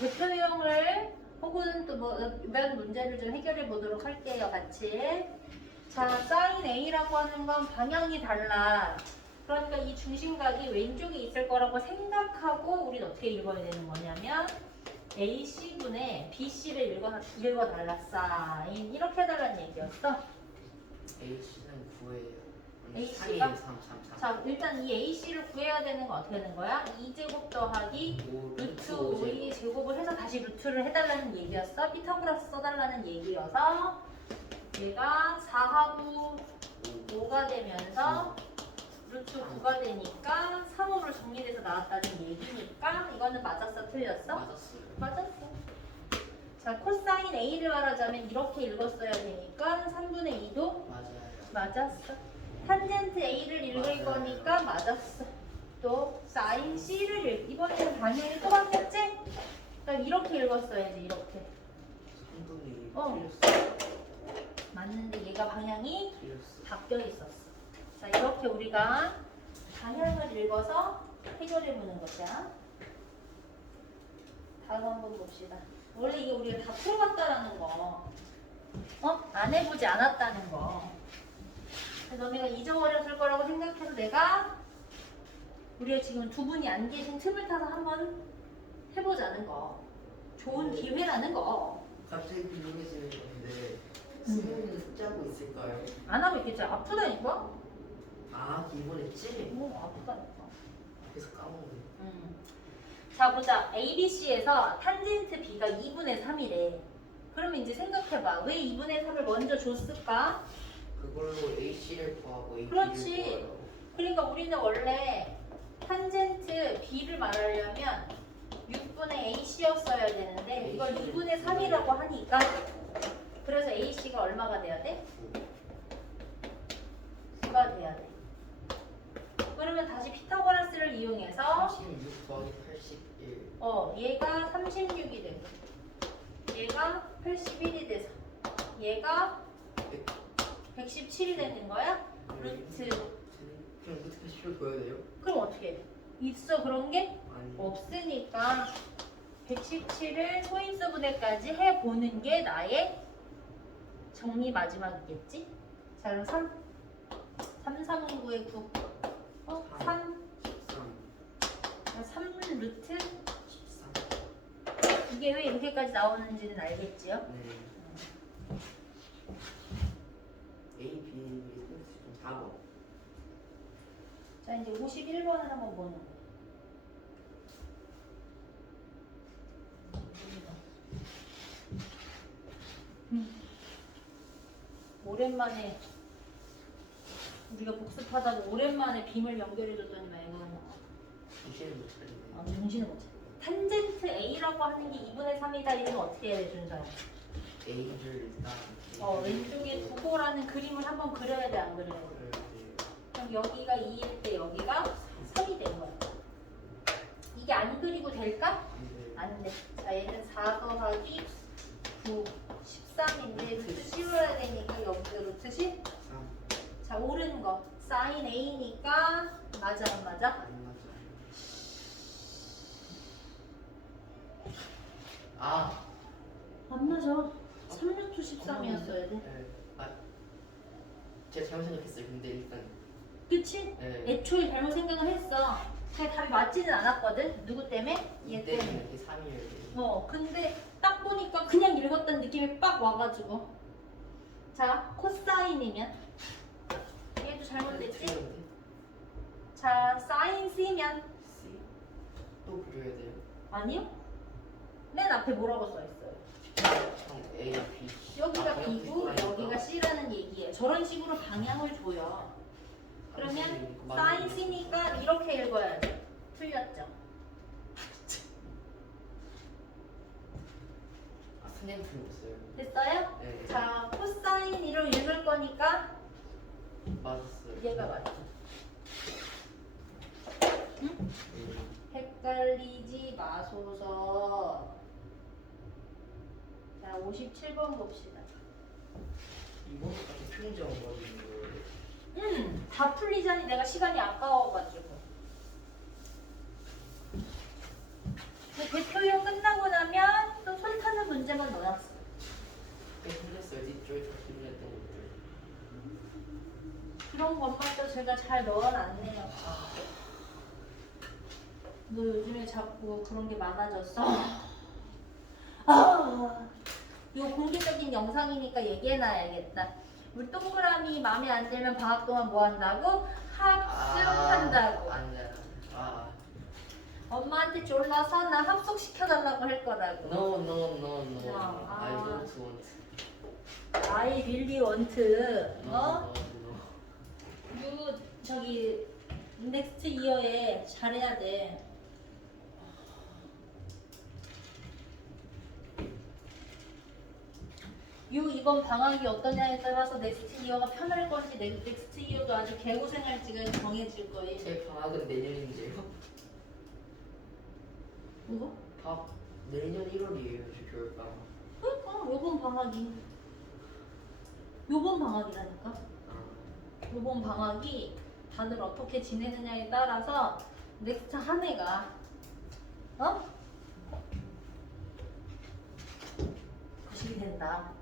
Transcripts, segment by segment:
대표형을 혹은 또 뭐 이런 문제를 좀 해결해 보도록 할게요. 같이. 자, 사인 A라고 하는 건 방향이 달라. 그러니까 이 중심각이 왼쪽에 있을 거라고 생각하고 우리는 어떻게 읽어야 되는 거냐면 AC분의 BC를 읽어달라. 사인 이렇게 해달라는 얘기였어. H는 9예요. H가? 3, 3, 3. 자, 일단 이 AC를 구해야 되는 건 어떻게 되는 거야? 2제곱 더하기 루트 5의 제곱을 해서 다시 루트를 해달라는 얘기였어. 피타고라스 써달라는 얘기여서 얘가 4하고 5가 되면서 루트 9가 되니까 3, 5를 정리돼서 나왔다는 얘기니까 이거는 맞았어? 틀렸어? 맞았어요. 맞았어. 자, 코사인 A를 말하자면 이렇게 읽었어야 되니까 3분의 2도 맞아요. 맞았어. 탄젠트 A를 읽을 맞아요. 거니까 맞았어. 또 사인 C를 이번에는 방향이 또 바뀌었지? 그럼 이렇게 읽었어야지. 이렇게. 3분의 2 어. 틀렸어. 맞는데 얘가 방향이 틀렸어. 바뀌어 있었어. 자, 이렇게 우리가 방향을 읽어서 해결해 보는 거자. 다음 한번 봅시다. 원래 이게 우리가 다 풀어봤다라는 거, 안 해보지 않았다는 거. 너네가 잊어버렸을 거라고 생각해서 내가 우리가 지금 두 분이 안 계신 틈을 타서 한번 해보자는 거. 좋은 기회라는 거. 갑자기 궁금해지는 건데 수능은 짜고 있을까요? 안 하고 있겠지. 아프다니까? 아, 이번 했지? 아프다니까. 그래서 까먹네. 자, 보자. ABC에서 탄젠트 B가 2분의 3이래. 그러면 이제 생각해봐. 왜 2분의 3을 먼저 줬을까? 그걸로 A씨를 구하고 AB를 그렇지. 구하라고. 그러니까 우리는 원래 탄젠트 B를 말하려면 6분의 AC였어야 되는데 이걸 2분의 3이라고 하니까 그래서 AC가 얼마가 돼야 돼? 9가 돼야 돼. 그러면 다시 피타고라스를 이용해서 36 더하기 81. 얘가 36이 되고 얘가 81이 돼서 얘가 117이 되는 거야? 루트. 그럼 루트 80을 구해야 돼요? 그럼 어떻게 해? 있어 그런 게? 아니. 없으니까 117을 소인수분해까지 해보는 게 나의 정리 마지막이겠지? 자 그럼 3 3은 9에 9 3 3 루트 13. 이게 왜 이렇게까지 나오는지는 알겠지요? 네. A, B, 좀 4번. 자 이제 51번을 한번 보는 거예요. 오랜만에 우리가 복습하다가 오랜만에 빔을 연결해줬더니 말고 정신을 못 차리네. 정신을 못 차려. 탄젠트 A라고 하는 게 2분의 3이다 이러면 어떻게 해야 돼 준서야? A를 일단 왼쪽에 두고라는 그림을 한번 그려야 돼 안 그려야 돼? 그럼 여기가 2일 때 여기가 3이 된 거야. 이게 안 그리고 될까? 안 돼. 자 얘는 4 더하기 9 13인데 루트 씌워야 되니까 여기가 루트 10. 3. 자 오른 거 사인 A니까 맞아 안 맞아? 안 맞아. 아. 안 맞아. 3루트 13이었어야 돼. 네. 아. 제가 잘못 생각했어요. 근데 일단. 그치? 네. 애초에 잘못 생각을 했어. 근데 답이 맞지는 않았거든. 누구 때문에? 얘 이때 때문에. 이렇게 3이어야 돼. 근데 딱 보니까 그냥 읽었던 느낌이 빡 와가지고. 자, 코사인이면 얘도 잘못됐지? 자, 사인 C면 C. 또 그려야 돼요. 아니요? 맨 앞에 뭐라고 써있어요? A, B. 여기가 그냥 B고 B구라니까. 여기가 C라는 얘기예요. 저런 식으로 방향을 줘요. 그러면 사인 C니까 이렇게 읽어야 돼. 틀렸죠? 선생님 틀렸어요. 됐어요? 네. 자, 코사인으로 읽을 거니까 맞았어요. 얘가 맞아. 응? 헷갈리지 마소서. 자, 57번 봅시다. 이번까지 평정 버리는 거예요. 다 풀리자니 내가 시간이 아까워가지고. 대표형 끝나고 나면 제가 잘 넣어놨네요. 너 요즘에 자꾸 그런 게 많아졌어? 이거 공개적인 영상이니까 얘기해놔야겠다. 우리 동그라미 마음에 안 들면 방학 동안 뭐 한다고? 합숙한다고. 안 돼. 엄마한테 졸라서 나 합숙시켜달라고 할 거라고. No, no, no, no. 아. I don't want. I really want. No, no, no. 저기 넥스트 이어에 잘해야 돼. 이번 방학이 어떠냐에 따라서 넥스트 이어가 편할 건지 넥스트 이어도 아주 개고생할지가 정해질 거예요. 제 방학은 내년인데요. 이거? 내년 1월이에요, 저 겨울방학. 그러니까 요번 방학이라니까. 요번 방학이 다들 어떻게 지내느냐에 따라서 넥스트 한 해가 구식이 된다.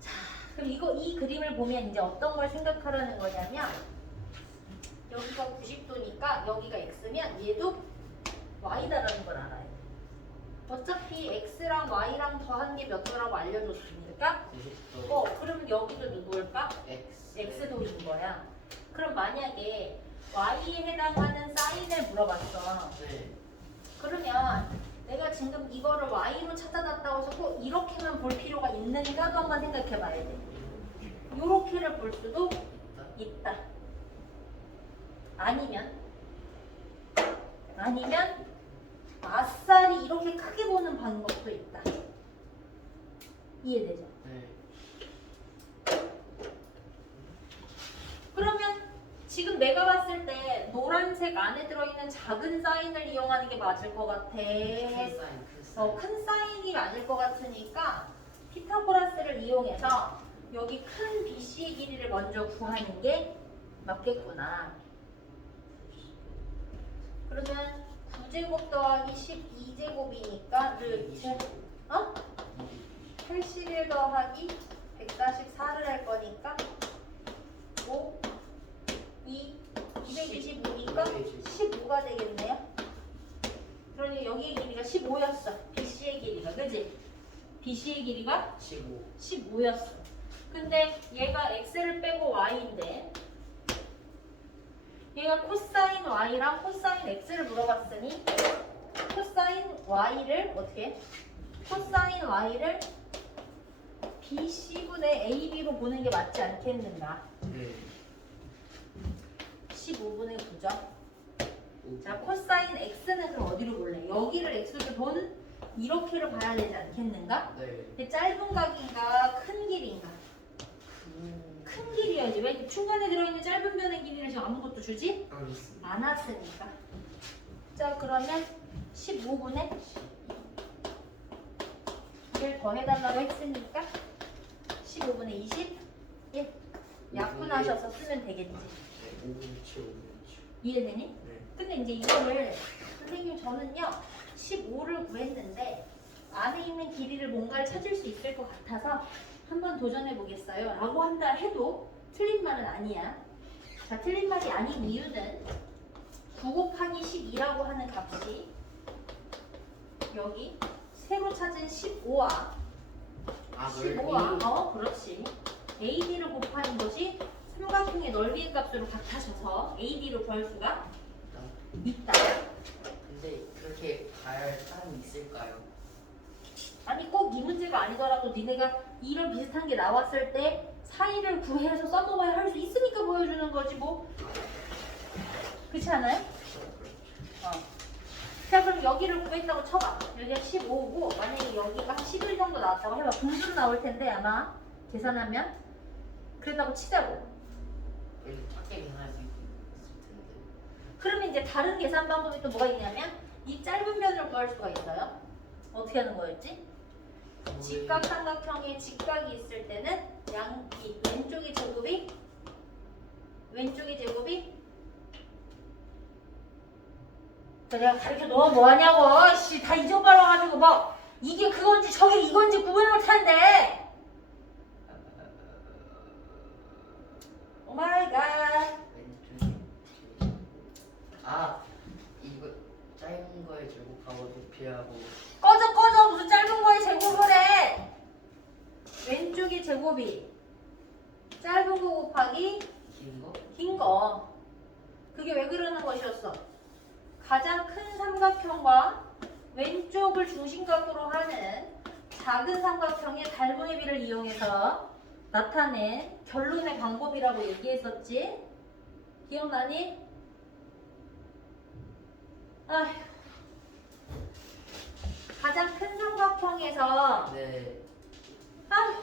자, 그럼 이 그림을 보면 이제 어떤 걸 생각하라는 거냐면 여기가 90도니까 여기가 x면 얘도 y다라는 걸 알아요. 어차피 x랑 y랑 더한 게 몇 도라고 알려줬으니까 90도. 그러면 여기도 누구일까? X. x도인 거야. 그럼 만약에 y에 해당하는 사인을 물어봤어. 네. 그러면 내가 지금 이거를 y로 찾아놨다고 해서 꼭 이렇게만 볼 필요가 있는가도 한번 생각해 봐야 돼. 요렇게를 볼 수도 있다. 아니면 아싸리 이렇게 크게 보는 방법도 있다. 이해되죠? 네. 그러면 지금 내가 봤을 때 노란색 안에 들어있는 작은 사인을 이용하는 게 맞을 것 같아. 큰 사인. 큰 사인이 맞을 것 같으니까 피타고라스를 이용해서 여기 큰 BC의 길이를 먼저 구하는 게 맞겠구나. 그러면 9제곱 더하기 12제곱이니까 81 더하기 144를 할 거니까 5, 225니까 15가 되겠네요. 그러니 여기의 길이가 15였어. BC의 길이가, 그지? BC의 길이가 15였어. 근데 얘가 x를 빼고 y인데 얘가 코사인 y랑 코사인 x를 물어봤으니 코사인 y를 어떻게? 코사인 y를 BC분의 AB로 보는 게 맞지 않겠는가? 네. 15분의 9죠. 자, 코사인 x는 그럼 어디로 볼래? 여기를 x를 본 이렇게로 봐야 되지 않겠는가? 네. 근데 짧은 각인가 큰 길인가? 큰 길이어야지. 왜 중간에 들어있는 짧은 변의 길이를 지금 아무것도 주지 않았으니까. 자, 그러면 15분의 1을 더해달라고 했으니까 15분의 21 약분하셔서 쓰면 되겠지. 네, 5분치. 이해되니? 네. 근데 이제 이거를 선생님 저는요 15를 구했는데 안에 있는 길이를 뭔가를 찾을 수 있을 것 같아서 한번 도전해 보겠어요 라고 한다 해도 틀린 말은 아니야. 자, 틀린 말이 아닌 이유는 9 곱하기 12라고 하는 값이 여기 새로 찾은 15와 15와 그렇지. AD를 곱하는 것이 삼각형의 넓이의 값으로 같아져서 AD로 구할 수가 있다. 근데 그렇게 갈 사람이 있을까요? 아니 꼭 이 문제가 아니더라도 니네가 이런 비슷한 게 나왔을 때 사이를 구해서 써먹어야 할 수 있으니까 보여주는 거지 뭐. 그렇지 않아요? 자, 그럼 여기를 구했다고 쳐봐. 여기가 15고 만약에 여기가 한 11 정도 나왔다고 해봐. 분수로 나올 텐데 아마 계산하면 그랬다고 치자고. 그래도 작게 계산할 수 있을 텐데. 그러면 이제 다른 계산 방법이 또 뭐가 있냐면 이 짧은 변을 구할 수가 있어요. 어떻게 하는 거였지? 직각 삼각형에 직각이 있을 때는 이 왼쪽의 제곱이 내가 가르쳐 너 뭐하냐고. 씨, 다 잊어버려가지고 뭐 이게 그건지 저게 이건지 구분을 못하는데. 마이 갓. 아 이거 짧은 거에 제곱하고 높이하고 꺼져 무슨 짧은 거에 제곱을 해. 왼쪽이 제곱이 짧은 거 곱하기 긴 거? 긴 거. 그게 왜 그러는 것이었어? 가장 큰 삼각형과 왼쪽을 중심각으로 하는 작은 삼각형의 닮음의 비를 이용해서 나타낸 결론의 방법이라고 얘기했었지? 기억나니? 아휴. 가장 큰 삼각형에서 네. 아휴.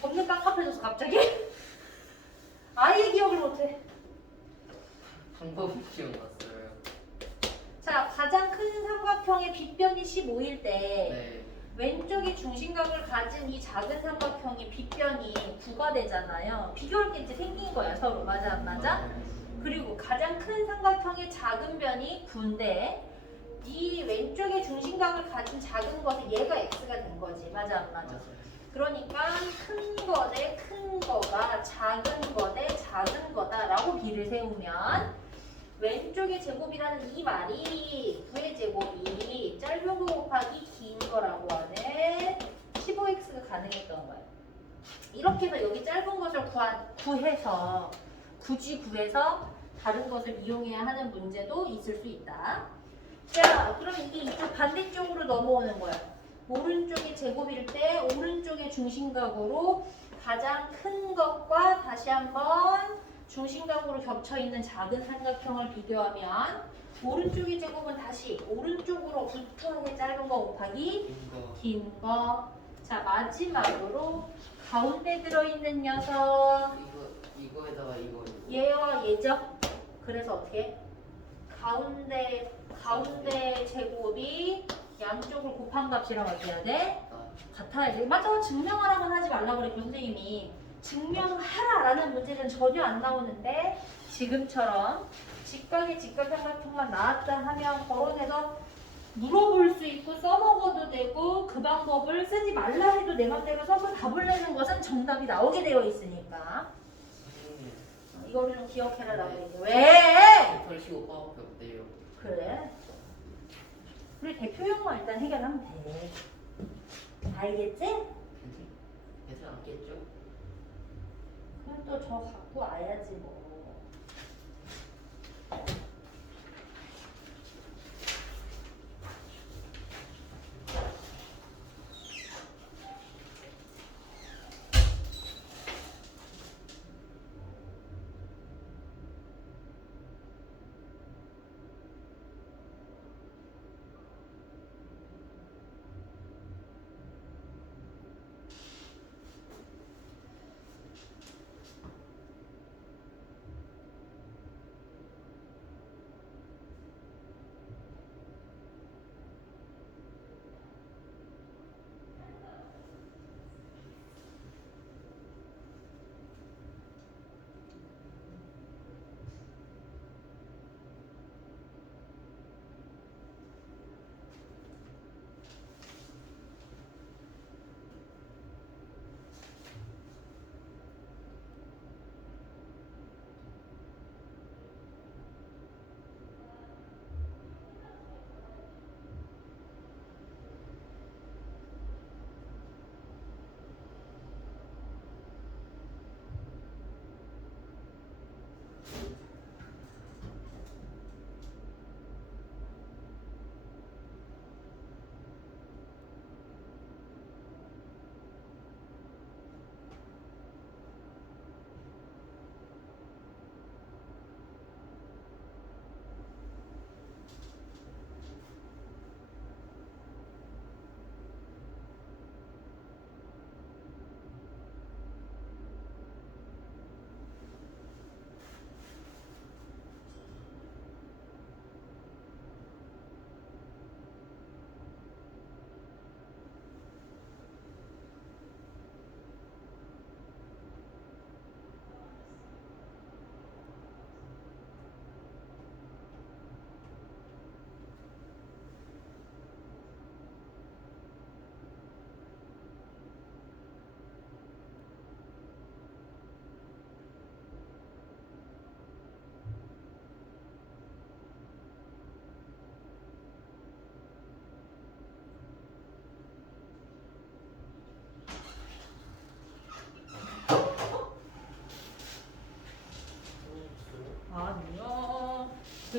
겁나 깝깝해져서 갑자기? 아예 기억을 못해. 방법이 기억났어요. 자, 가장 큰 삼각형의 빗변이 15일 때 네. 왼쪽이 중심각을 가진 이 작은 삼각형의 빗변이 9가 되잖아요. 비교할 게 이제 생긴 거야, 서로. 맞아, 안 맞아? 그리고 가장 큰 삼각형의 작은 변이 9인데 이 왼쪽의 중심각을 가진 작은 것은 얘가 x가 된 거지. 맞아, 안 맞아? 맞아요. 그러니까 큰 거 대 큰 거가 작은 거 대 작은 거다라고 비를 세우면 왼쪽의 제곱이라는 이 말이 9의 제곱이 짧은 거 곱하기 긴 거라고 하는 15x가 가능했던 거예요. 이렇게 해서 여기 짧은 것을 구해서 굳이 구해서 다른 것을 이용해야 하는 문제도 있을 수 있다. 자, 그럼 이게 이쪽 반대쪽으로 넘어오는 거야. 오른쪽이 제곱일 때 오른쪽의 중심각으로 가장 큰 것과 다시 한번 중심각으로 겹쳐있는 작은 삼각형을 비교하면 오른쪽의 제곱은 다시 오른쪽으로 부투하게 짧은 거 곱하기 긴 거. 긴 거. 자, 마지막으로 가운데 들어있는 녀석 이거에다가 이거. 얘와 얘죠? 그래서 어떻게? 가운데 제곱이 양쪽을 곱한 값이라고 해야 돼? 같아야 돼. 맞아. 증명하라고는 하지 말라고 그랬고 선생님이. 증명하라라는 문제는 전혀 안 나오는데 지금처럼 직각의 직각삼각형만 나왔다 하면 거론해서 물어볼 수 있고 써먹어도 되고 그 방법을 쓰지 말라 해도 내 맘대로 써서 답을 내는 것은 정답이 나오게 되어 있으니까 선생님. 이거를 좀 기억해라라고 했는데 왜? 털시 오빠밖에 없대요. 그래? 우리 대표용만 일단 해결하면 돼. 알겠지? 괜찮았겠죠? 그럼 또 저 갖고 와야지 뭐.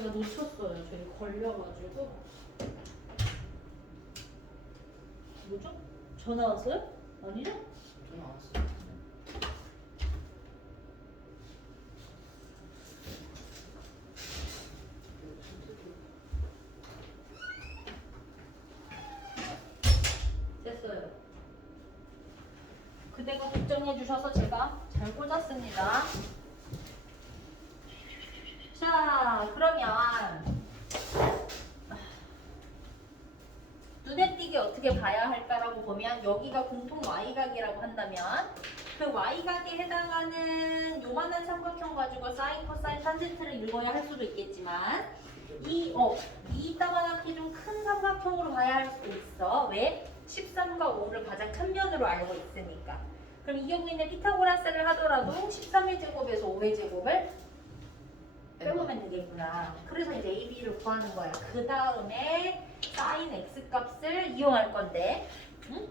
제가 놓쳤어요. 저희 걸려가지고. 뭐죠? 전화 왔어요? 아니죠? 전화 왔어. 됐어요. 그대가 걱정해 주셔서 제가 잘 꽂았습니다. 자, 그러면 눈에 띄게 어떻게 봐야 할까라고 보면 여기가 공통 Y각이라고 한다면 그 Y각에 해당하는 요만한 삼각형 가지고 사인, 코사인, 탄젠트를 읽어야 할 수도 있겠지만 이따만하게 좀 큰 삼각형으로 봐야 할 수도 있어. 왜? 13과 5를 가장 큰 면으로 알고 있으니까. 그럼 이 경우에는 피타고라스를 하더라도 13의 제곱에서 5의 제곱을 빼보면 되겠구나. 그래서 이제 AB를 구하는 거야. 그 다음에 sin x 값을 이용할 건데, 응?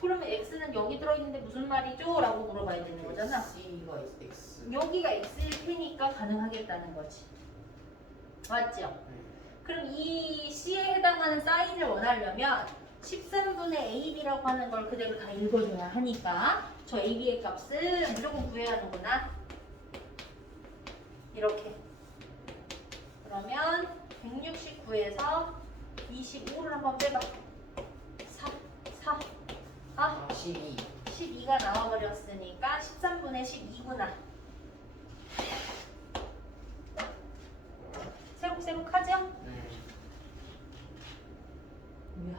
그러면 x는 여기 들어있는데 무슨 말이죠? 라고 물어봐야 되는 거잖아. C가 X. 여기가 x일 테니까 가능하겠다는 거지. 맞죠? 그럼 이 C에 해당하는 사인을 원하려면 13분의 AB라고 하는 걸 그대로 다 읽어줘야 하니까 저 AB의 값을 무조건 구해야 하는구나. 이렇게. 그러면 169에서 25를 한번 빼봐. 4. 아, 12. 12가 나와버렸으니까 13분의 12구나. 새록새록하죠? 네. 뭐야.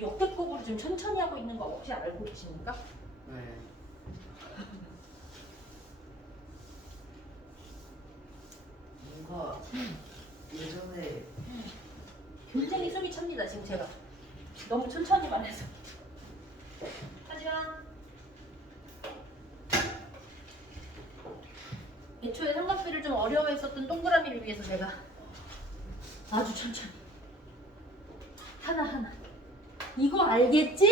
역대급으로 좀 천천히 하고 있는 거 혹시 알고 계십니까? 네. 뭔가 예전에 굉장히 숨이 찹니다 지금 제가 너무 천천히 말해서. 하지만 애초에 삼각비를 좀 어려워했었던 동그라미를 위해서 제가 아주 천천히 하나하나 이거 알겠지?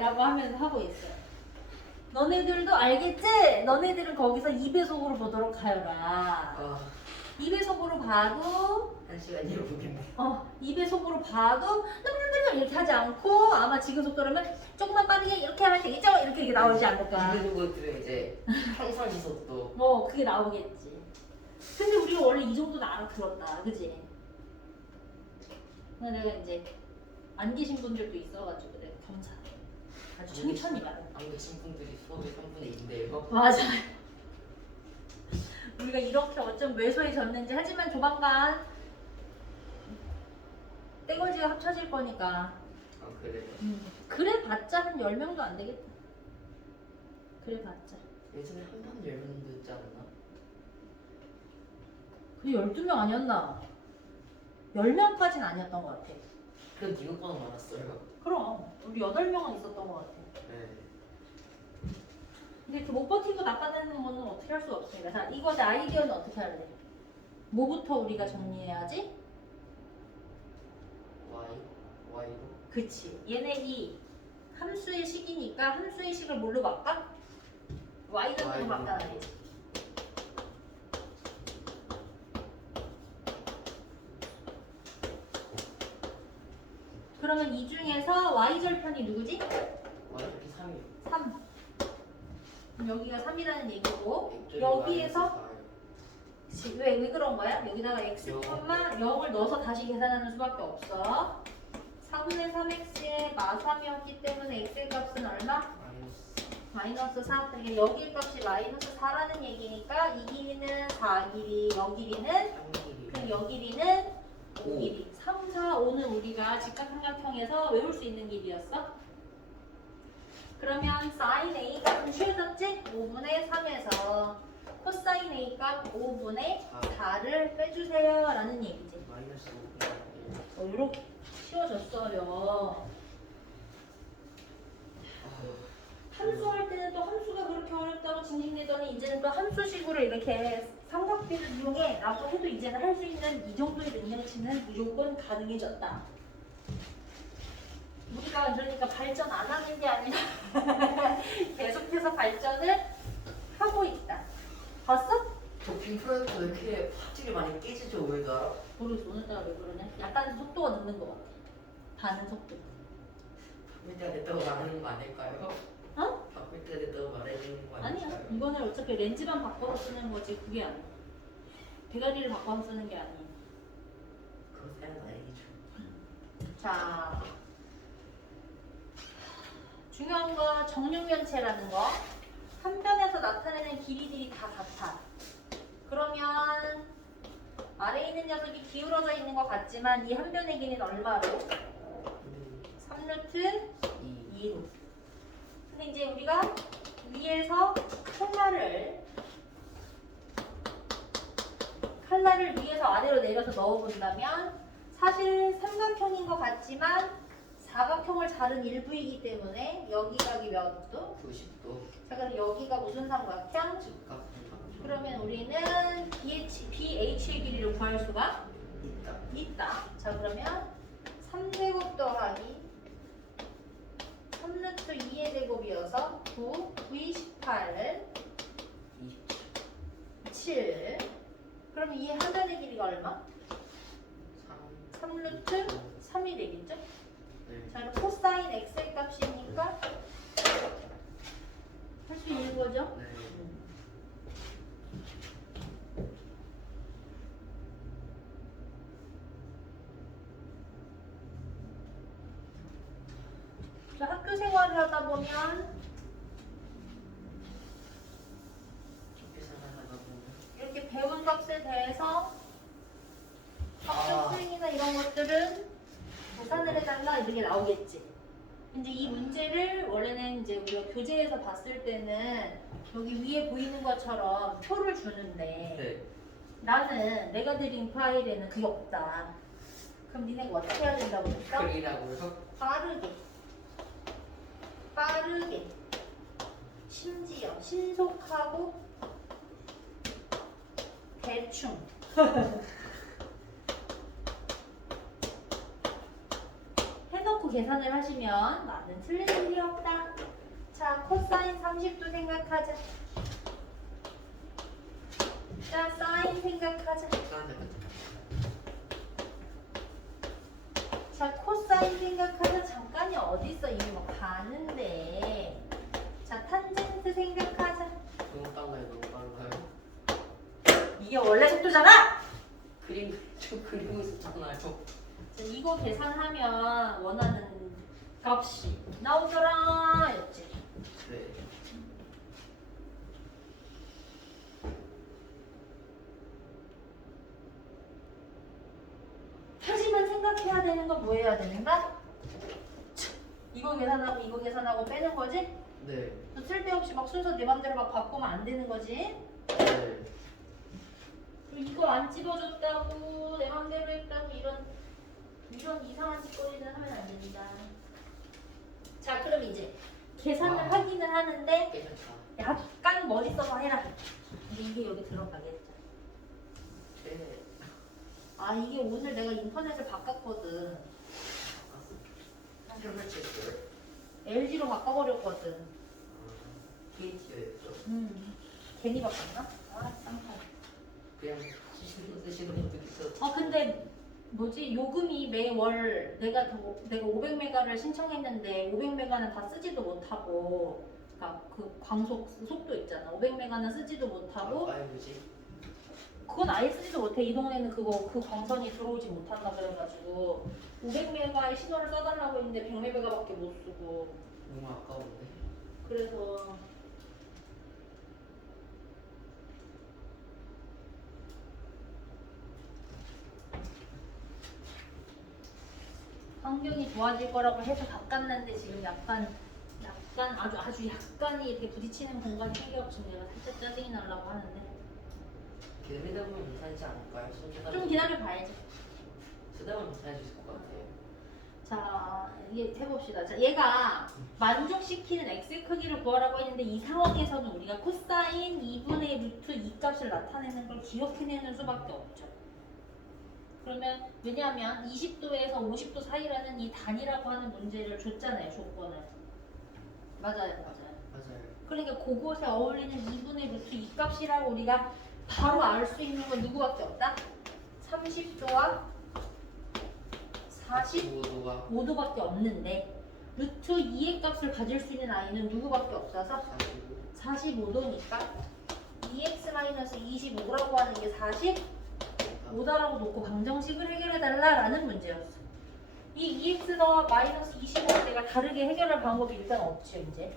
라고 하면서 하고 있어요. 너네들도 알겠지? 너네들은 거기서 2배속으로 보도록 하여라. 2배속으로 봐도 1시간이라 보겠네. 2배속으로 봐도 이렇게 하지 않고 아마 지금 속도라면 조금만 빠르게 이렇게 하면 되겠죠? 이렇게 나오지 않을까. 이런 것들은 이제 평상시 속도. 그게 나오겠지. 근데 우리가 원래 이 정도는 알아들었다. 그지? 근데 내가 이제 안 계신 분들도 있어가지고 내가 겸사 아주 천천히 말해. 안 계신 분들이 수업의 3분의 2인데요. 맞아요. 우리가 이렇게 어쩜 왜소해졌는지. 하지만 조만간 떼거지가 합쳐질 거니까. 그래요? 그래 봤자 한 10명도 안 되겠다. 그래 봤자. 예전에 한 번 열면 늦지 않나? 근데 12명 아니었나? 10명까지는 아니었던 것 같아. 그건 이것보다 많았어요. 그럼 우리 8명은 있었던 것 같아. 네. 근데 그 못 버티고 나가는 거는 어떻게 할 수가 없습니다. 자, 이거 아이디어는 어떻게 할래? 뭐부터 우리가 정리해야지? Y로? 그치. 얘네 이 함수의 식이니까 함수의 식을 뭘로 바꿔? Y전으로 바꿔야지. 그러면 이 중에서 Y절편이 누구지? Y 이렇게 3이요. 3. 그럼 여기가 3이라는 얘기고 여기에서 왜 그런 거야? 여기다가 x, 0을 넣어서 다시 계산하는 수밖에 없어. 4분의 3x의 마3이었기 때문에 x의 값은 얼마? 마이너스 4. 그러니까 여기 값이 마이너스 4라는 얘기니까 이 길이는 4 길이, 여 길이는 그럼 여 길이는 5 길이. 3, 4, 5는 우리가 직각삼각형에서 외울 수 있는 길이였어. 그러면 sin A 값은 쉬워졌지? 5분의 3에서 코사인 A 값 5분의 4를 빼주세요 라는 얘기지. 마이너스 이렇게 쉬워졌어요. 함수 할 때는 또 함수가 그렇게 어렵다고 징징대더니 이제는 또 함수식으로 이렇게 삼각비를 이용해 라고 해도 이제는 할 수 있는 이 정도의 능력치는 무조건 가능해졌다. 우리가 그러니까 발전 안 하는 게 아니라 계속해서 발전을 하고 있다. 봤어? 도핑 프로젝트 왜 이렇게 화질이 많이 깨지죠 오늘따라? 모르겠어. 오늘따라 왜 그러냐? 약간 속도가 늦는 것 같아. 반응 속도. 바꿀 때가 됐다고 말하는 거 아닐까요? 어? 바꿀 때가 됐다고 말해주는 거 아니야. 아닐까요? 이거는 어차피 렌즈만 바꿔서 쓰는 거지. 그게 아니야. 대가리를 바꿔서 쓰는 게 아니야. 그거 사연 다행이죠. 자, 중요한 거 정육면체라는 거. 한 변에서 나타내는 길이들이 다 같아. 그러면 아래에 있는 녀석이 기울어져 있는 것 같지만 이 한 변의 길이는 얼마로? 3루트 2로. 근데 이제 우리가 위에서 칼날을 위에서 아래로 내려서 넣어본다면 사실 삼각형인 것 같지만 사각형을 자른 일부이기 때문에 여기 각이 몇 도? 90도. 자, 그럼 여기가 무슨 삼각형? 즉각 그러면 우리는 BH의 길이를 구할 수가 있다. 있다. 자, 그러면 3제곱 더하기 3루트 2의 제곱이어서 9, 9이 18, 7. 그럼 이 한 변의 길이가 얼마? 3루트 3이 되겠죠? 네. 자, 그럼 코사인 x의 값이니까 할 수 있는 거죠? 네. 자, 학교 생활을 하다 보면 계산하다가 보면 이렇게 배운 값에 대해서 학교 아. 수행이나 이런 것들은 계산을 해달라 이렇게 나오겠지. 이제 이 문제를 원래는 이제 우리가 교재에서 봤을 때는 여기 위에 보이는 것처럼 표를 주는데 네. 나는 내가 드린 파일에는 그게 없다. 그럼 니네가 어떻게 해야 된다고 했어? 글이라고요? 빠르게 심지어 신속하고 대충 해놓고 계산을 하시면 나는 틀린 일이 없다. 자, 코사인 30도 생각하자. 자, 사인 생각하자. 자, 코사인 생각하자. 잠깐이 어딨어? 이미 막 가는데. 자, 탄젠트 생각하자. 너무 빨라요. 너무 빨라요. 이게 원래 속도잖아! 저 그리고 있었잖아요. 자, 이거 계산하면 원하는 값이 나오더라 였지. 네. 하지만 생각해야 되는 건 뭐 해야 되는가? 이거 계산하고 이거 계산하고 빼는 거지? 네. 또 쓸데없이 막 순서 내 맘대로 막 바꾸면 안 되는 거지? 네. 그리고 이거 안 집어줬다고 내 맘대로 했다고 이런 이상한 짓거리는 하면 안 된다. 자, 그럼 이제 계산을 와. 하기는 하는데 괜찮다. 약간 머리 써서 해라. 이게 여기 들어가겠죠. 네. 아, 이게 오늘 내가 인터넷을 바꿨거든. 한줄 설치했어요. LG로 바꿔버렸거든. KT였죠. 괜히 바꿨나? 아, 쌍팔. 그냥 쓰시는 분들 있었죠. 근데 뭐지? 요금이 매월 내가 500메가를 신청했는데 500메가는 다 쓰지도 못하고, 그러니까 그 광속 속도 있잖아. 500메가는 쓰지도 못하고, 뭐지? 그건 아예 쓰지도 못해. 이 동네는 그 광선이 들어오지 못한다 그래가지고 500메가의 신호를 써달라고 했는데 100메가밖에 못 쓰고. 너무 아까운데. 그래서 환경이 좋아질 거라고 해서 바꿨는데 지금 약간 아주 약간이 이렇게 부딪히는 공간이 생겨가지고 내가 살짝 짜증이 나려고 하는데 계산하다 보면 괜찮지 않을까요? 좀 기다려 봐야지. 쓰다 보면 괜찮아질 것 같아요. 자, 이게 해봅시다. 자, 얘가 만족시키는 x 크기를 구하라고 했는데 이 상황에서는 우리가 코사인 2분의 루트 2 값을 나타내는 걸 기억해내는 수밖에 없죠. 그러면 왜냐하면 20도에서 50도 사이라는 이 단위라고 하는 문제를 줬잖아요, 조건을. 맞아요. 맞아요. 그러니까 그곳에 어울리는 2분의 루트 2 값이라고 우리가 바로 알 수 있는 건 누구밖에 없다? 30도와 5도가 45도밖에 없는데 루트 2의 값을 가질 수 있는 아이는 누구밖에 없어서 45. 45도니까 2x-25라고 하는 게 45다라고 놓고 방정식을 해결해달라라는 문제였어. 이 2x와 마이너스 25를 내가 다르게 해결할 방법이 일단 없지 이제.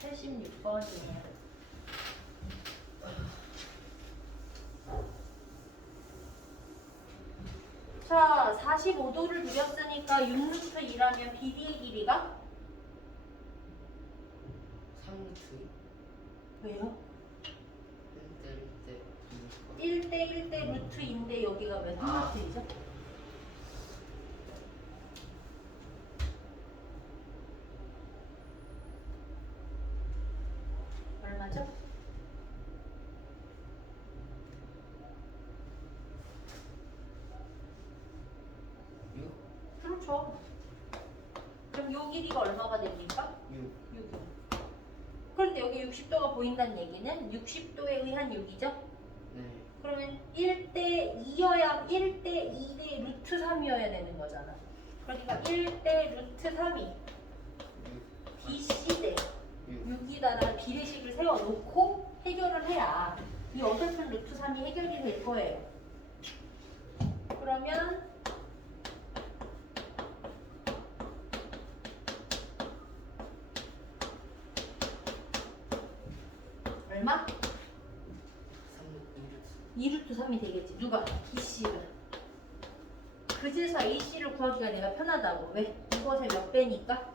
자, 86번이에요. 자, 45도를 드렸으니까 6루트 2라면 BD의 길이가 3루트 왜요? 1대 1대 루트인데 여기가 왜 3루트이죠? 얼마죠? 그렇죠. 그럼 요 길이가 얼마가 됩니까? 6. 6. 그런데 여기 60도가 보인다는 얘기는 60도에 의한 6이죠? 네. 그러면 1대 2여야 1대 2대 루트 3이어야 되는 거잖아. 그러니까 1대 루트 3이 BC대 6이다라는 비례식을 세워놓고 해결을 해야 이 어설픈 루트 3이 해결이 될 거예요. 그러면 얼마? 2루트 3이 되겠지. 누가? BC가. 그제서 AC를 구하기가 내가 편하다고. 왜? 이것의 몇 배니까?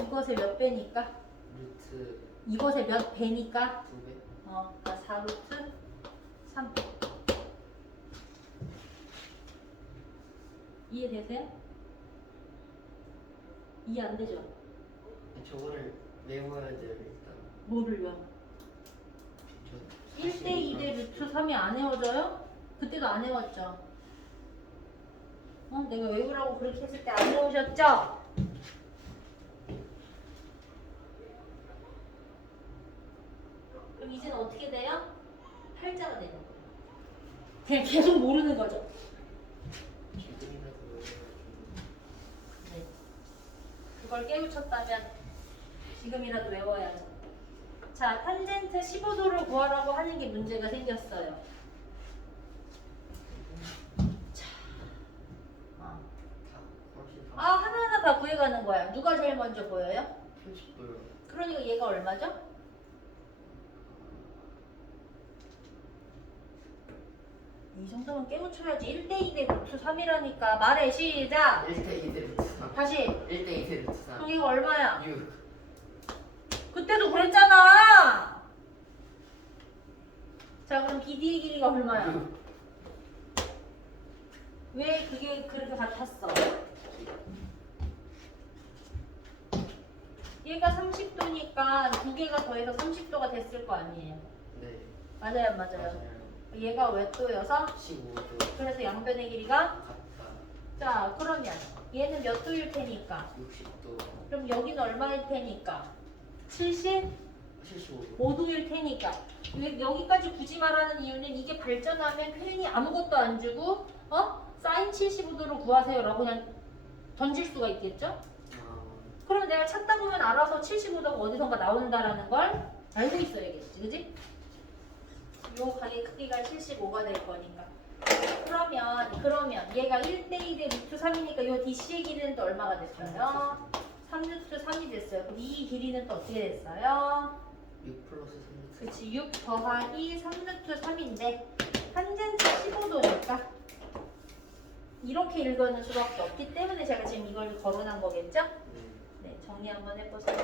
이것의 몇 배니까? 루트 이것의 몇 배니까? 2배. 4루트 3. 이해되세요? 이해 안 되죠? 저거를 외워야 돼요 일단. 뭐를 외워? 1대 2대 루트 3이 안 외워져요? 그때도 안 외웠죠? 내가 외우라고 그렇게 했을 때 안 외우셨죠? 그럼 이제는 어떻게 돼요? 팔자가 되는 거예요. 그냥 계속 모르는 거죠. 지금이라도 외워야지. 네. 그걸 깨우쳤다면 지금이라도 외워야죠. 자, 탄젠트 15도를 구하라고 하는 게 문제가 생겼어요. 자, 다 훨씬 다. 하나하나 다 구해가는 거야. 누가 제일 먼저 보여요? 30도요. 그러니까 얘가 얼마죠? 이 정도면 깨우쳐야지. 1대 2대 루트 3이라니까. 말해, 시작! 1대 2대 루트 3. 다시. 1대 2대 루트 3. 그럼 얘가 얼마야? 6. 그때도 그랬잖아! 자, 그럼 BD의 길이가 얼마야? 6. 왜 그게 그렇게 같았어? 얘가 30도니까 두 개가 더해서 30도가 됐을 거 아니에요. 네. 맞아요, 안 맞아요? 얘가 왜 또여서? 15도. 그래서 양변의 길이가? 같다. 자, 그러면 얘는 몇 도일 테니까? 60도. 그럼 여기는 얼마일 테니까? 75도일 75도. 테니까. 왜 여기까지 굳이 말하는 이유는 이게 발전하면 괜히 아무것도 안 주고 사인 75도로 구하세요라고 그냥 던질 수가 있겠죠? 그럼 내가 찾다 보면 알아서 75도가 어디선가 나온다라는 걸 알고 있어야겠지, 그지? 요 가게 크기가 75가 될 거니까. 그러면 얘가 1대 2대 루트 3이니까 요 DC의 길이는 또 얼마가 됐어요? 3루트 3이 됐어요. 그럼 이 길이는 또 어떻게 됐어요? 6 플러스 3루트. 그치, 6 더하기 3루트 3인데 탄젠트 15도니까 이렇게 읽어낼 수밖에 없기 때문에 제가 지금 이걸 거론한 거겠죠? 네. 네, 정리 한번 해보세요.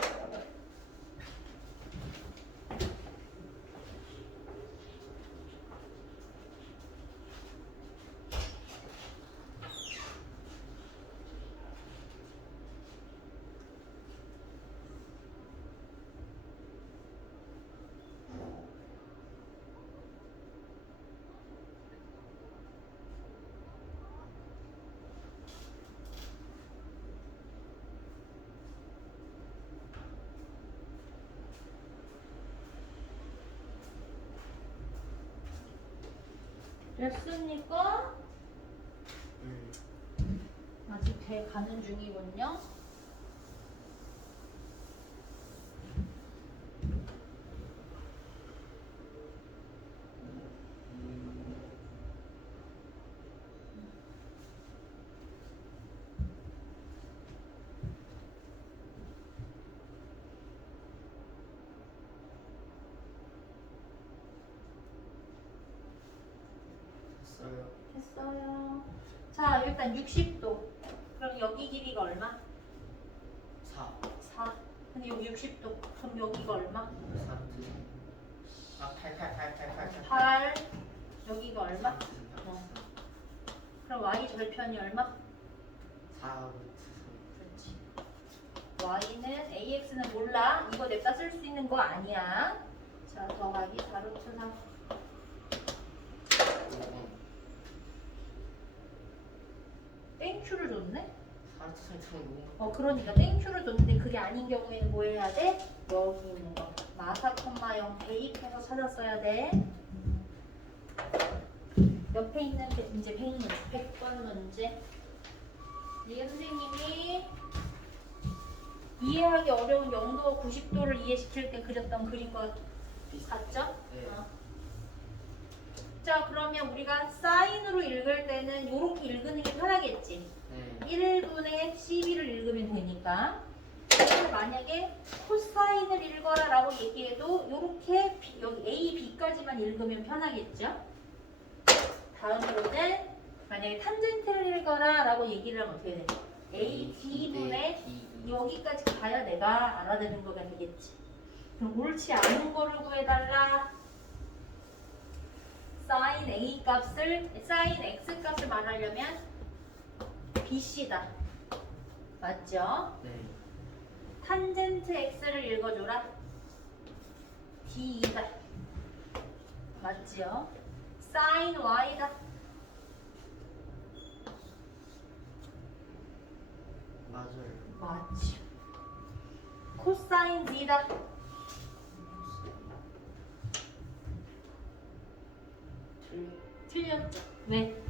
됐습니까? 아직 돼 가는 중이군요. 됐어요. 됐어요. 자, 일단 60도. 그럼 여기 길이가 얼마? 4. 4. 근데 여기 60도. 그럼 여기가 얼마? 4. 아, 8. 8. 여기가 얼마? 그럼 y 절편이 얼마? 4. 그렇지. y는 ax는 몰라. 이거 냅다 쓸 수 있는 거 아니야. 자, 더하기 4루트 3. 땡큐를 줬네? 4. 그러니까 땡큐를 줬는데 그게 아닌 경우에는 뭐 해야 돼? 여기 있는 거 마사 콤마 0 대입해서 찾았어야 돼. 옆에 있는 이제 100번 문제. 이게 선생님이 이해하기 어려운 0도와 90도를 이해시킬 때 그렸던 그림과 같죠? 네. 자, 그러면 우리가 사인으로 읽을 때는 이렇게 읽는 게 편하겠지. 네. 1분의 12를 읽으면 되니까. 그래서 만약에 코사인을 읽어라 라고 얘기해도 이렇게 여기 A, B까지만 읽으면 편하겠죠. 다음으로는 만약에 탄젠트를 읽어라 라고 얘기를 하면 어떻게 돼? A, D분의 여기까지 가야 내가 알아듣는 거가 되겠지. 그럼 옳지 않은 거를 구해달라. 사인 A 값을, 사인 X 값을 말하려면 BC다. 맞죠? 네. 탄젠트 X를 읽어줘라. D이다. 맞지요? 사인 Y다. 맞아요. 맞지. 코사인 D다. 틀렸죠? 왜?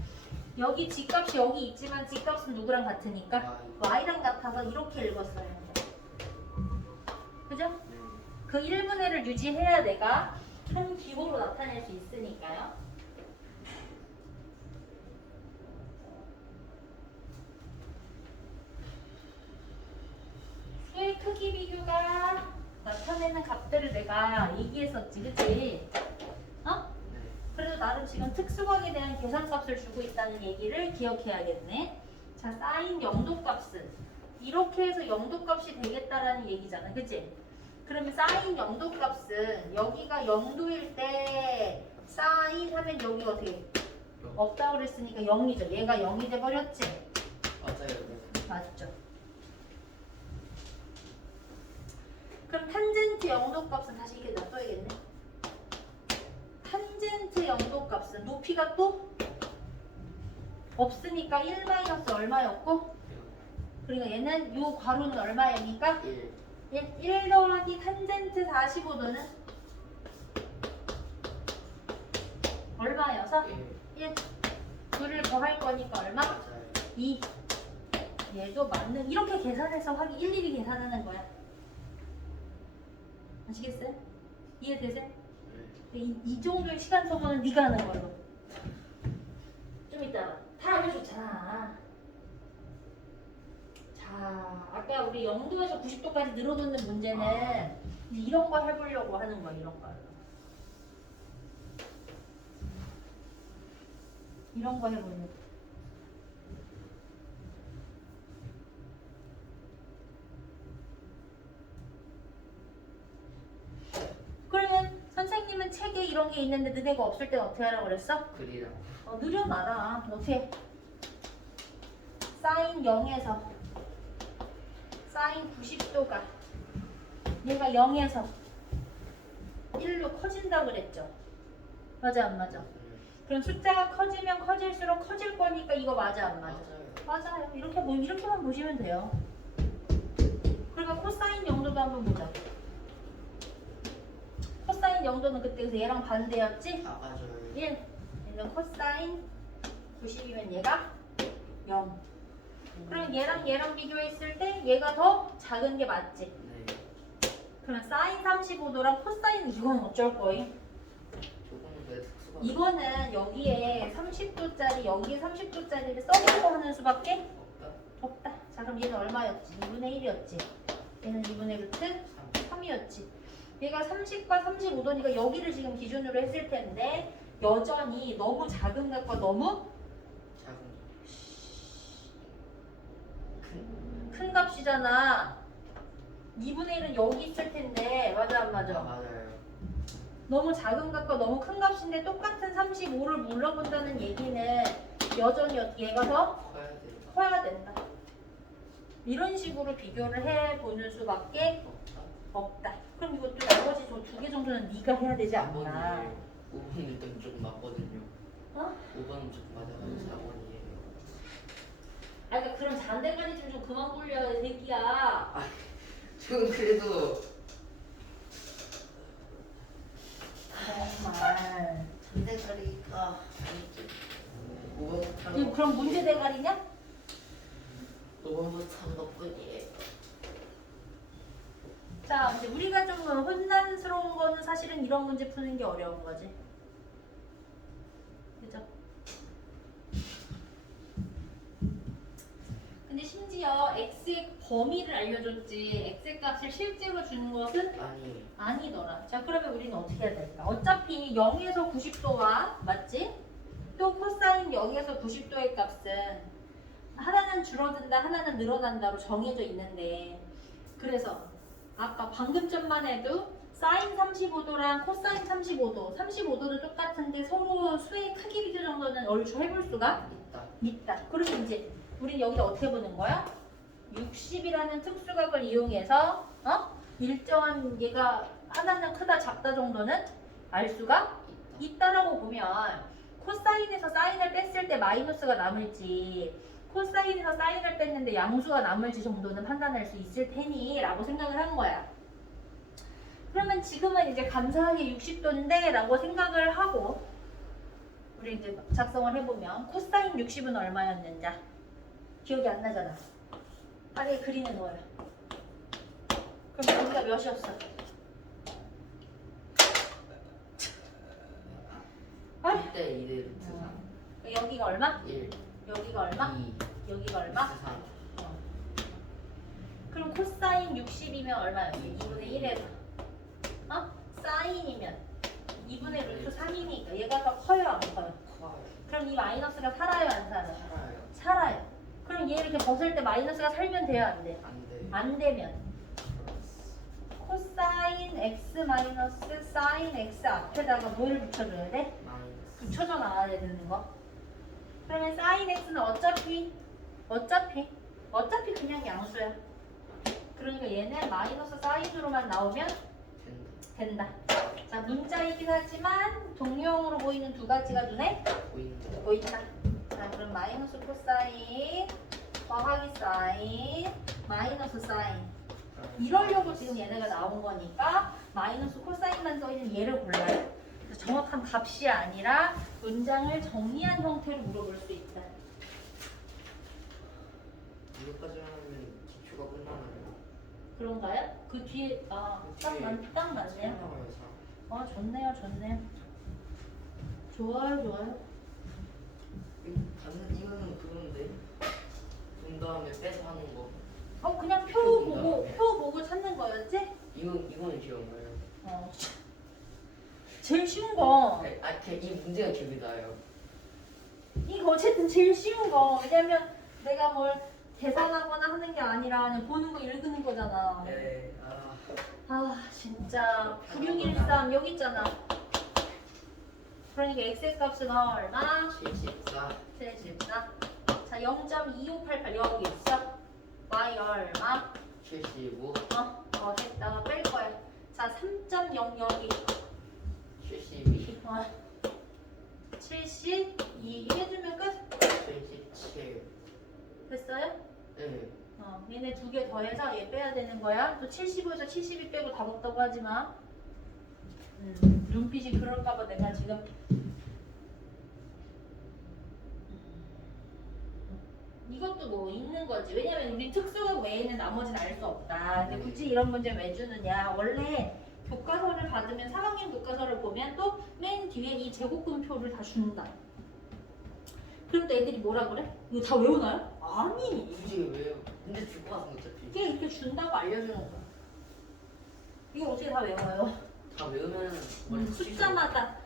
여기 G값이 여기 있지만 G값은 누구랑 같으니까 Y랑 같아서 이렇게 읽었어야 돼. 그죠? 네. 그 1분의를 유지해야 내가 한 기호로 나타낼 수 있으니까요. 수의 크기 비교가 나타내는 값들을 내가 얘기했었지, 그치? 어? 네. 그래도 나름 지금 특수각에 대한 계산값을 주고 있다는 얘기를 기억해야겠네. 자, 사인 영도값은 이렇게 해서 영도값이 되겠다라는 얘기잖아, 그치? 그러면 사인 영도값은 여기가 0도일 때 사인 하면 여기가 어떻게 없다고 그랬으니까 0이죠. 얘가 0이 돼버렸지? 맞아요. 네. 맞죠? 그럼 탄젠트 영도값은 다시 이렇게 놔둬야겠네. 탄젠트 영도값은 높이가 또 없으니까 1 마이너스 얼마였고, 그러니까 얘는 요 괄호는 얼마입니까? 1. 1 더하기 탄젠트 45도는 얼마여서? 1. 2를 더할 거니까 얼마? 맞아요. 2. 얘도 맞는, 이렇게 계산해서 하기 일일이 계산하는 거야. 아시겠어요? 이해되세요? 네. 이 정도의 시간 소모는 네가 하는 걸로. 좀 이따 다 알려줬잖아. 자, 아까 우리 0도에서 90도까지 늘어놓는 문제는 이런 거 해보려고 하는 거야. 이런 거. 이런 거 해보려고. 그러면 선생님은 책에 이런 게 있는데 너네가 없을 땐 어떻게 하라고 그랬어? 그리라. 느려놔라. 어떻게? 사인 0에서 사인 90도가 얘가 0에서 1로 커진다고 그랬죠? 맞아 안 맞아? 그럼 숫자가 커지면 커질수록 커질 거니까 이거 맞아 안 맞아? 맞아요. 이렇게만 보시면 돼요. 그러니까 코사인 0도도 한번 보자. 코사인 0도는 그때 그래서 얘랑 반대였지? 4가 줘요. 1. 얘는 코사인 90이면 얘가 0. 그럼 얘랑 비교했을 때 얘가 더 작은 게 맞지? 네. 그러면 사인 35도랑 코사인 이건 어쩔 거임? 조금은 왜 특수가 이거는 여기에 30도짜리 여기에 30도짜리를 써보고 하는 수밖에 없다? 없다. 자 그럼 얘는 얼마였지? 2분의 1이었지. 얘는 2분의 루트 3이었지. 얘가 30과 35도니까 여기를 지금 기준으로 했을 텐데 여전히 너무 작은 것과 너무 작은 큰 값이잖아. 2분의 1은 여기 있을 텐데 맞아 안 맞아? 맞아요. 너무 작은 값과 너무 큰 값인데 똑같은 35를 물어본다는 얘기는 여전히 얘가 더 커야 된다. 커야 된다. 이런 식으로 비교를 해보는 수밖에 없다. 없다. 그럼 이것도 나머지 저 2개 정도는 네가 해야 되지 않나? 5번 일단 조금 맞거든요. 어? 5번은 조금 맞아가지고 4번이에요. 아 그러니까 그럼 잔대가리 좀 그만 굴려 이 새끼야. 지금 그래도 정말. 잔대가리가 아니지. 5번부터 지금 그럼 문제 대가리냐? 5번부터 한 것뿐이에요. 자 이제 우리가 좀 혼란스러운 거는 사실은 이런 문제 푸는 게 어려운 거지. 그죠? 근데 심지어 x의 범위를 알려줬지 x의 값을 실제로 주는 것은 아니 아니더라. 자 그러면 우리는 어떻게 해야 될까? 어차피 0에서 90도와 맞지? 또 코사인 0에서 90도의 값은 하나는 줄어든다 하나는 늘어난다로 정해져 있는데 그래서 아까 방금 전만 해도 사인 35도랑 코사인 35도 35도는 똑같은데 서로 수의 크기 비교 정도는 얼추 해볼 수가 있다. 있다. 그러면 이제 우린 여기다 어떻게 보는 거야? 60이라는 특수각을 이용해서 일정한 얘가 하나는 크다 작다 정도는 알 수가 있다라고 보면 코사인에서 사인을 뺐을 때 마이너스가 남을지 코사인에서 사인을 뺐는데 양수가 남을지 정도는 판단할 수 있을 테니 라고 생각을 한 거야. 그러면 지금은 이제 감사하게 60도인데 라고 생각을 하고 우리 이제 작성을 해보면 코사인 60은 얼마였는지 기억이 안 나잖아. 아래 그리는 거야. 그럼 여기가 몇이었어? 아, 1대 2대 루트 3. 여기가 얼마? 1. 여기가 얼마? 2. 여기가 얼마? 루트 3. 그럼 코사인 60이면 얼마였지? 2분의 1에서 사인이면 2분의 루트 3이니까 얘가 더 커요 안 커요? 커요. 그럼 이 마이너스가 살아요 안 살아요? 살아요. 살아요. 그럼 얘 이렇게 벗을 때 마이너스가 살면 돼요 안 돼? 안 돼. 안 되면 코사인 x 마이너스 사인 x 앞에다가 뭘 붙여줘야 돼? 마이너스. 붙여져 나와야 되는 거. 그러면 사인 x는 어차피 그냥 양수야. 그러니까 얘는 마이너스 사인으로만 나오면 된다. 된다. 자 문자이긴 하지만 동료형으로 보이는 두 가지가 눈에 보인다. 보인다. 자 그럼 마이너스 코사인 더하기 사인 마이너스 사인 이러려고 지금 얘네가 나온 거니까 마이너스 코사인만 써있는 얘를 골라요. 그래서 정확한 값이 아니라 문장을 정리한 형태로 물어볼 수 있다. 이거까지 하면 기초가 끝나나요? 그런가요? 그 뒤에 딱 맞네요. 나와요, 4. 좋네요. 좋아요. 이거는 그건데 돈 다음에 빼서 하는 거. 그냥 표 보고 찾는 거였지? 이거는 귀여운 거예요. 제일 쉬운 거. 이 문제가 기억이 나요. 이거 어쨌든 제일 쉬운 거. 왜냐면 내가 뭘 계산하거나 하는 게 아니라 그냥 보는 거 읽는 거잖아. 네. 진짜 9613 여기 있잖아. 그러니까 x의 값은 얼마? 74. 74. 자 0.2588 여기 있어. y 얼마? 75. 했다가 뺄 거야. 자 3.0 여기 72. 72 해주면 끝. 77. 됐어요? 네. 얘네 두 개 더해서 얘 빼야 되는 거야. 또 75에서 72 빼고 다 먹다고 하지 마. 눈빛이 그럴까봐 내가 지금 이것도 뭐 있는 거지. 왜냐면 우리 특수급 외에는 나머지는 알 수 없다. 근데 굳이 이런 문제 왜 주느냐. 원래 교과서를 받으면 3학년 교과서를 보면 또 맨 뒤에 이 제곱근표를 다 준다. 그럼 또 애들이 뭐라 그래? 이거 다 외우나요? 아니. 굳이 왜요? 근데 줄 것 같은 어차피. 이게 이렇게 준다고 알려주는 거야. 이거 어떻게 다 외워요? 다 외우면 머리 숫자마다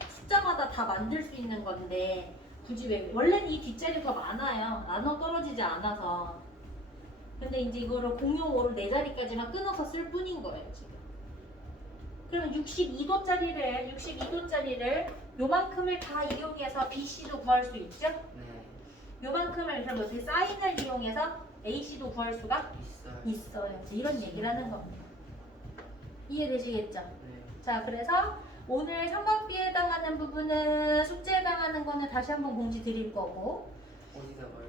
다 만들 수 있는 건데 굳이 왜 원래는 이 뒷자리 더 많아요. 나눠 떨어지지 않아서. 근데 이제 이거를 공용호를 4자리까지만 끊어서 쓸 뿐인 거예요 지금. 그러면 62도짜리를 요만큼을 다 이용해서 BC도 구할 수 있죠? 네. 요만큼을 그럼 어떻게 사인을 이용해서 AC도 구할 수가 있어요. 있어요. 이런 얘기를 하는 겁니다. 이해되시겠죠? 네. 자, 그래서 오늘 삼각비에 해당하는 부분은 숙제에 해당하는 거는 다시 한번 공지 드릴 거고 어디다가요?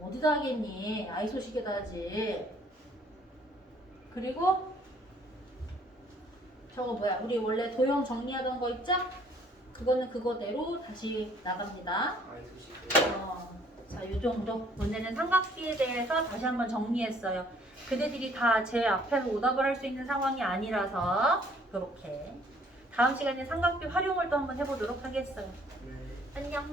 어디다 하겠니? 아이소식에다 하지. 그리고 저거 뭐야? 우리 원래 도형 정리하던 거 있죠? 그거는 그거대로 다시 나갑니다. 아이 소식. 자, 요 정도. 오늘은 삼각비에 대해서 다시 한번 정리했어요. 그대들이 다 제 앞에서 오답을 할 수 있는 상황이 아니라서 이렇게. 다음 시간에 삼각비 활용을 또 한번 해보도록 하겠어요. 네. 안녕.